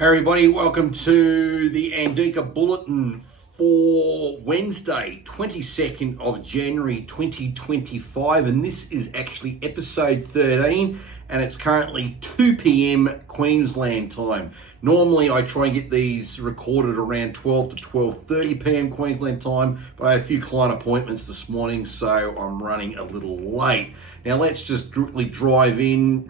Hey everybody, welcome to the ANDIKA Bulletin for Wednesday, 22nd of January 2025, and this is actually episode 13, and it's currently 2 p.m. Queensland time. Normally I try and get these recorded around 12 to 12:30 p.m. Queensland time, but I had a few client appointments this morning, so I'm running a little late. Now let's just quickly dive in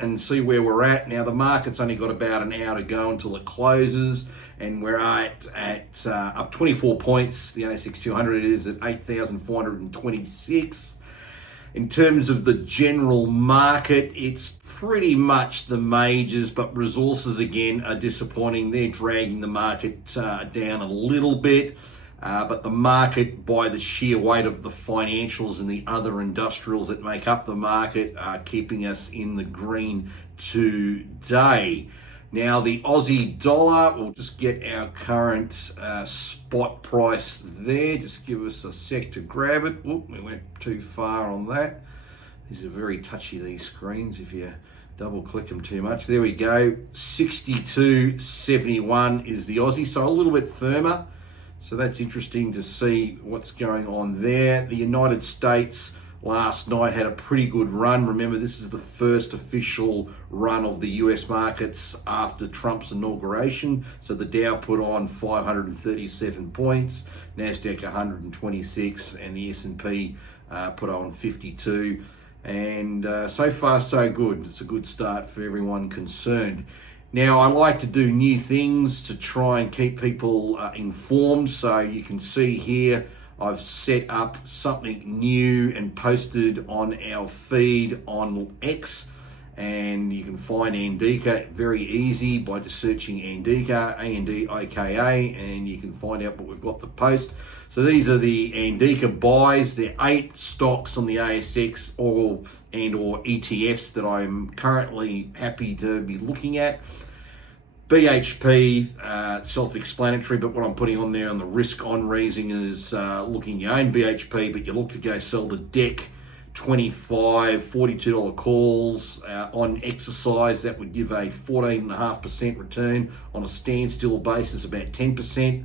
and see where we're at. Now the market's only got about an hour to go until it closes, and we're at up 24 points. The ASX 200 is at 8,426. In terms of the general market, it's pretty much the majors, but resources again are disappointing. They're dragging the market down a little bit. But the market, by the sheer weight of the financials and the other industrials that make up the market, are keeping us in the green today. Now, the Aussie dollar, we'll just get our current spot price there. Just give us a sec to grab it. Oop, we went too far on that. These are very touchy, these screens, if you double click them too much. There we go. 62.71 is the Aussie, so a little bit firmer. So that's interesting to see what's going on there. The United States last night had a pretty good run. Remember, this is the first official run of the US markets after Trump's inauguration. So the Dow put on 537 points, NASDAQ 126, and the S&P put on 52. And so far, so good. It's a good start for everyone concerned. Now, I like to do new things to try and keep people informed. So you can see here, I've set up something new and posted on our feed on X. And you can find ANDIKA very easy by just searching ANDIKA, ANDIKA, and you can find out what we've got to post. So these are the ANDIKA buys. There are 8 stocks on the ASX or ETFs that I'm currently happy to be looking at. BHP, self-explanatory, but what I'm putting on there on the risk on raising is looking, you own BHP, but you look to go sell the deck, $25, $42 calls on exercise. That would give a 14.5% return on a standstill basis, about 10%.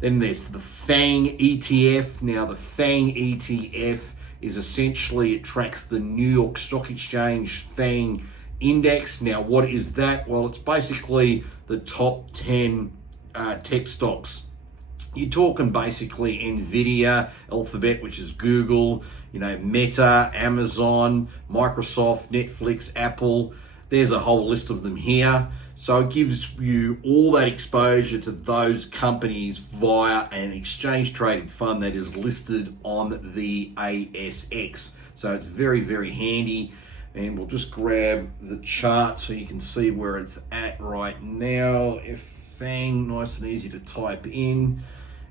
Then there's the FANG ETF. Now the FANG ETF is essentially, it tracks the New York Stock Exchange FANG index. Now what is that? Well, it's basically the top 10 tech stocks. You're talking basically Nvidia, Alphabet, which is Google, Meta, Amazon, Microsoft, Netflix, Apple. There's a whole list of them here. So it gives you all that exposure to those companies via an exchange traded fund that is listed on the ASX. So it's very, very handy. And we'll just grab the chart so you can see where it's at right now. FANG, nice and easy to type in.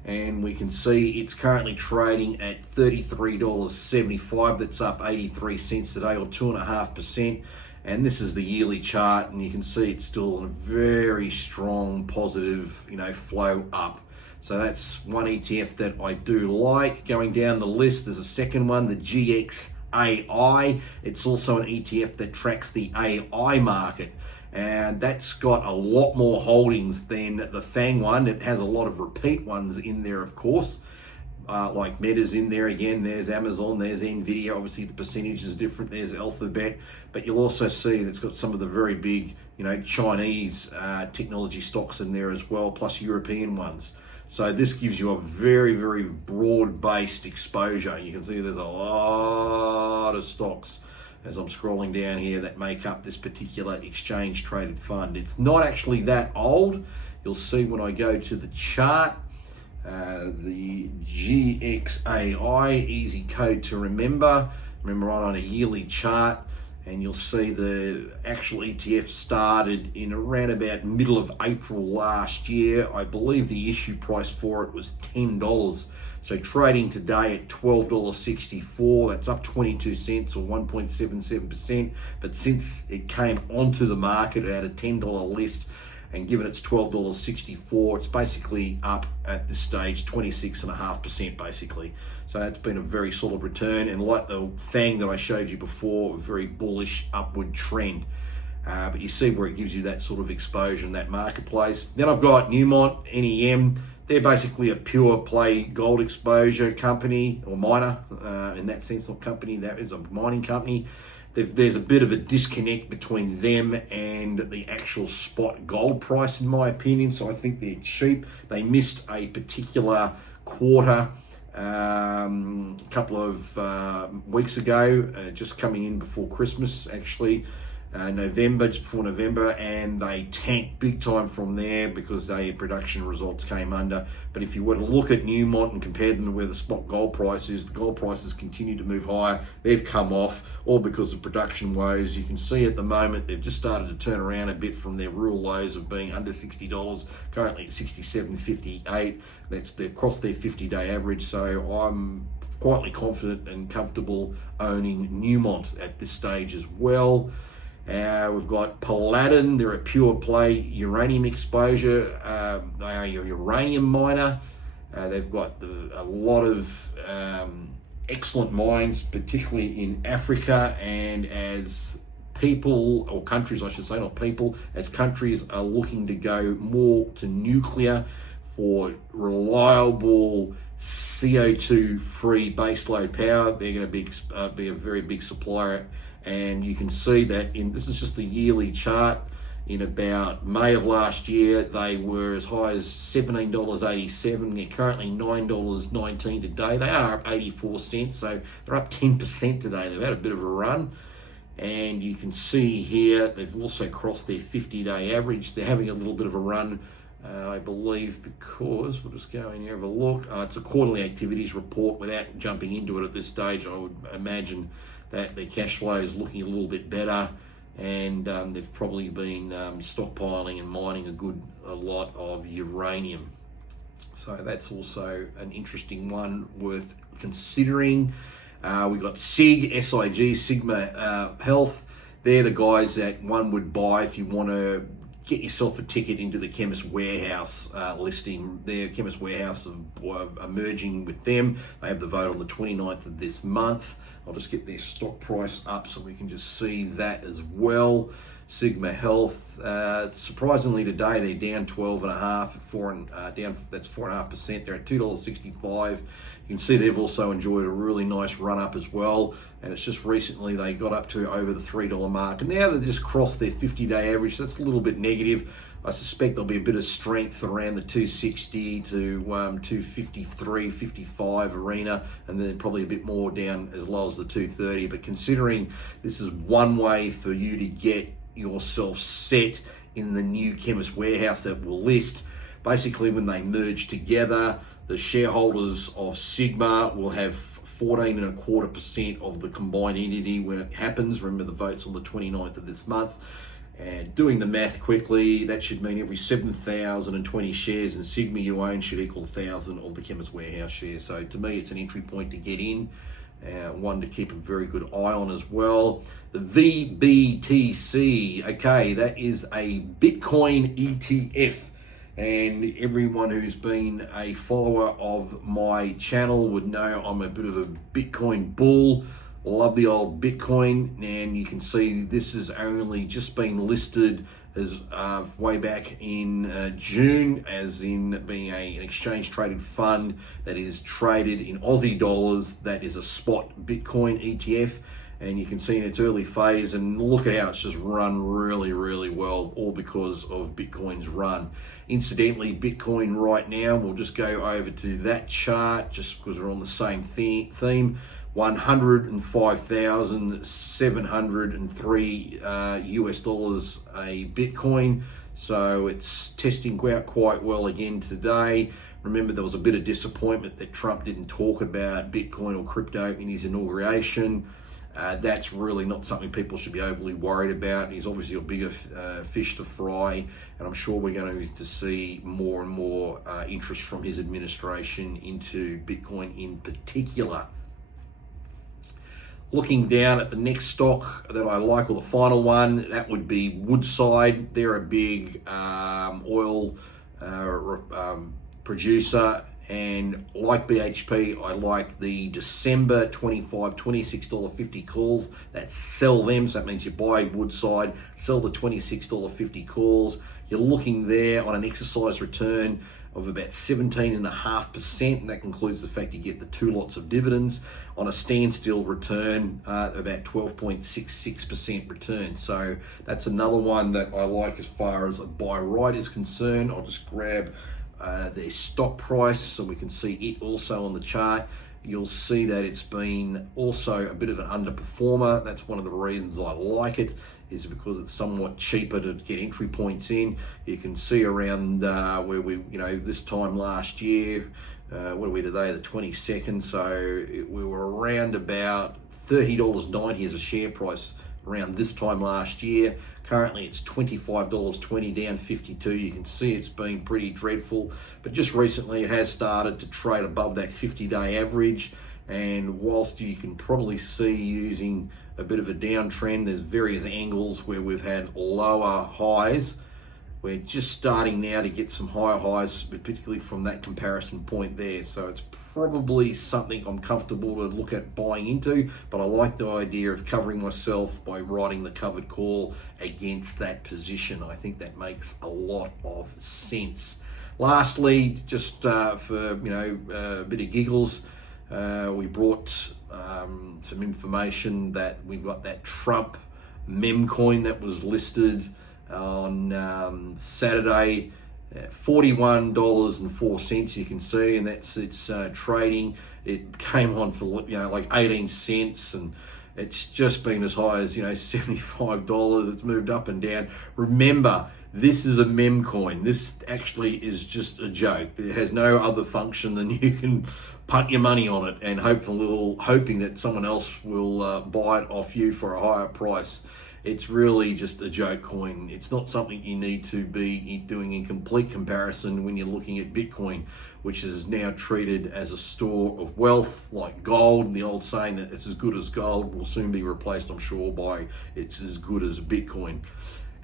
And we can see it's currently trading at $33.75. That's up 83 cents today, or 2.5%. And this is the yearly chart, and you can see it's still in a very strong positive, flow up. So that's one ETF that I do like. Going down the list, there's a second one, the GXAI. It's also an ETF that tracks the AI market. And that's got a lot more holdings than the FANG one. It has a lot of repeat ones in there, of course. Like Meta's in there again, there's Amazon, there's Nvidia, obviously the percentage is different, there's Alphabet, but you'll also see that it's got some of the very big, Chinese technology stocks in there as well, plus European ones. So this gives you a very, very broad-based exposure. You can see there's a lot of stocks as I'm scrolling down here that make up this particular exchange traded fund. It's not actually that old. You'll see when I go to the chart, the GXAI, easy code to remember right on a yearly chart, and you'll see the actual ETF started in around about middle of April last year. I believe the issue price for it was $10. So trading today at $12.64, that's up 22 cents or 1.77%. But since it came onto the market at a $10 list, and given it's $12.64, it's basically up at this stage 26.5% basically. So that's been a very solid return, and like the FANG that I showed you before, a very bullish upward trend. But you see where it gives you that sort of exposure in that marketplace. Then I've got Newmont, NEM. They're basically a pure play gold exposure company, or miner in that sense, not company, that is a mining company. There's a bit of a disconnect between them and the actual spot gold price, in my opinion. So I think they're cheap. They missed a particular quarter a couple of weeks ago, just coming in before Christmas, actually. Just before November, and they tanked big time from there because their production results came under. But if you were to look at Newmont and compare them to where the spot gold price is, the gold prices continue to move higher. They've come off, all because of production woes. You can see at the moment they've just started to turn around a bit from their real lows of being under $60, currently at $67.58. They've crossed their 50-day average, so I'm quietly confident and comfortable owning Newmont at this stage as well. We've got Bulletin. They're a pure play uranium exposure. They are a uranium miner. They've got a lot of excellent mines, particularly in Africa. And as people, or countries I should say, not people, as countries are looking to go more to nuclear for reliable CO2-free baseload power, they're going to be a very big supplier. And you can see that this is just the yearly chart. In about May of last year, they were as high as $17.87. They're currently $9.19 today. They are up 84 cents, so they're up 10% today. They've had a bit of a run. And you can see here, they've also crossed their 50-day average. They're having a little bit of a run, I believe, because, we'll just go in here and have a look. It's a quarterly activities report. Without jumping into it at this stage, I would imagine that their cash flow is looking a little bit better, and they've probably been stockpiling and mining a lot of uranium. So that's also an interesting one worth considering. We've got SIG, Sigma Health. They're the guys that one would buy if you want to get yourself a ticket into the Chemist Warehouse listing. Their Chemist Warehouse are merging with them. They have the vote on the 29th of this month. I'll just get their stock price up so we can just see that as well. Sigma Health, surprisingly today they're down 12.5, that's 4.5%. They're at $2.65. You can see they've also enjoyed a really nice run up as well, and it's just recently they got up to over the $3 mark, and now they've just crossed their 50-day average. So that's a little bit negative. I suspect there'll be a bit of strength around the 260 to 253, 55 arena, and then probably a bit more down as low as the 230. But considering this is one way for you to get yourself set in the new Chemist Warehouse that will list, basically when they merge together, the shareholders of Sigma will have 14.25% of the combined entity when it happens. Remember, the vote's on the 29th of this month. And doing the math quickly, that should mean every 7,020 shares in Sigma you own should equal 1,000 of the Chemist Warehouse shares. So to me, it's an entry point to get in, one to keep a very good eye on as well. The VBTC, okay, that is a Bitcoin ETF. And everyone who's been a follower of my channel would know I'm a bit of a Bitcoin bull. Love the old Bitcoin, and you can see this has only just been listed as way back in June, as in being an exchange traded fund that is traded in Aussie dollars. That is a spot Bitcoin ETF, and you can see in its early phase, and look at how it's just run really, really well, all because of Bitcoin's run. Incidentally, Bitcoin right now, we'll just go over to that chart just because we're on the same theme. $105,703 US dollars a Bitcoin. So it's testing out quite well again today. Remember, there was a bit of disappointment that Trump didn't talk about Bitcoin or crypto in his inauguration. That's really not something people should be overly worried about. He's obviously a bigger fish to fry, and I'm sure we're going to see more and more interest from his administration into Bitcoin in particular. Looking down at the next stock that I like, or the final one, that would be Woodside. They're a big oil producer And like BHP, I like the December 25, $26.50 calls. That sell them, so that means you buy Woodside, sell the $26.50 calls. You're looking there on an exercise return of about 17.5%, and that includes the fact you get the 2 lots of dividends. On a standstill return, about 12.66% return. So that's another one that I like as far as a buy right is concerned. I'll just grab their stock price so we can see it also on the chart. You'll see that it's been also a bit of an underperformer. That's one of the reasons I like it, is because it's somewhat cheaper to get entry points in. You can see around where we, this time last year, what are we today, the 22nd, so we were around about $30.90 as a share price around this time last year. Currently it's $25.20, down 52. You can see it's been pretty dreadful, but just recently it has started to trade above that 50-day average. And whilst you can probably see using a bit of a downtrend, there's various angles where we've had lower highs. We're just starting now to get some higher highs, particularly from that comparison point there. So it's probably something I'm comfortable to look at buying into, but I like the idea of covering myself by writing the covered call against that position. I think that makes a lot of sense. Lastly, just for a bit of giggles, we brought some information that we've got that Trump meme coin that was listed on Saturday, $41.04. You can see, and that's it's trading. It came on for like 18 cents, and it's just been as high as $75. It's moved up and down. Remember, this is a meme coin. This actually is just a joke. It has no other function than you can punt your money on it and hoping that someone else will buy it off you for a higher price. It's really just a joke coin. It's not something you need to be doing in complete comparison when you're looking at Bitcoin, which is now treated as a store of wealth like gold. The old saying that it's as good as gold will soon be replaced, I'm sure, by it's as good as Bitcoin.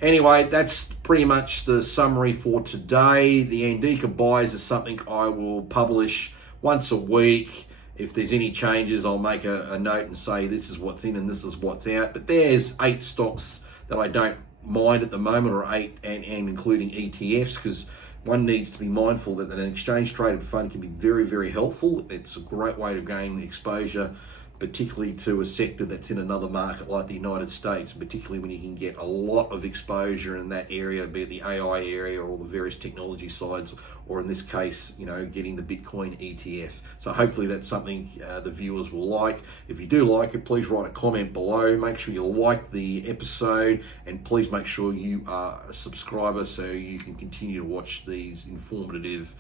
Anyway, that's pretty much the summary for today. The ANDIKA buys is something I will publish once a week. If there's any changes, I'll make a note and say this is what's in and this is what's out. But there's 8 stocks that I don't mind at the moment, or 8 and including ETFs, because one needs to be mindful that an exchange traded fund can be very, very helpful. It's a great way to gain exposure, particularly to a sector that's in another market like the United States, particularly when you can get a lot of exposure in that area, be it the AI area or the various technology sides, or in this case, getting the Bitcoin ETF. So hopefully that's something the viewers will like. If you do like it, please write a comment below. Make sure you like the episode, and please make sure you are a subscriber so you can continue to watch these informative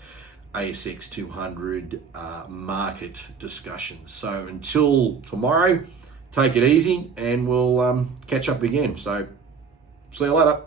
ASX 200 market discussions. So until tomorrow, take it easy, and we'll catch up again. So see you later.